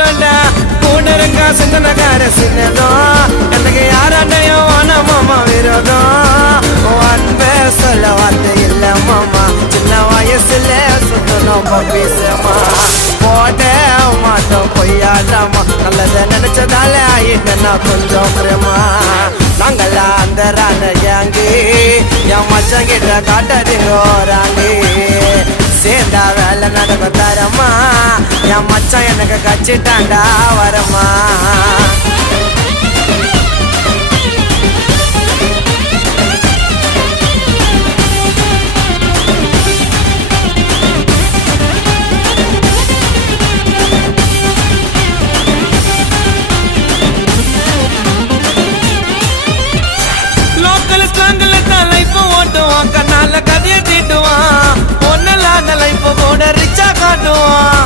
மாட்டோண்டா கூட இருக்கா சிந்தனக்கார சின்னதும் எனக்கு யாராண்டையும் வான மாமா விரோதம் அன்பே சொல்ல வார்த்தை இல்ல மாமா சின்ன வயசுல சுத்தணும் பீசமா போட மாட்டோம் பொய்யாடாமா நல்லத நினைச்சதால ஆயிட்டா கொஞ்சம் பிரமா நாங்களா அந்த ராண ஏங்கி என் மச்சன் கிட்ட காட்டறீங்க ராங்கி சேர்ந்தா வேலை நடக்கும் தரமா என் மச்சான் எனக்கு கச்சிட்டாண்டா வரமா கண்ணால கதையை தீட்டுவான் ஒன்னலாத லைஃப் கூட ரிச்சா காட்டுவான்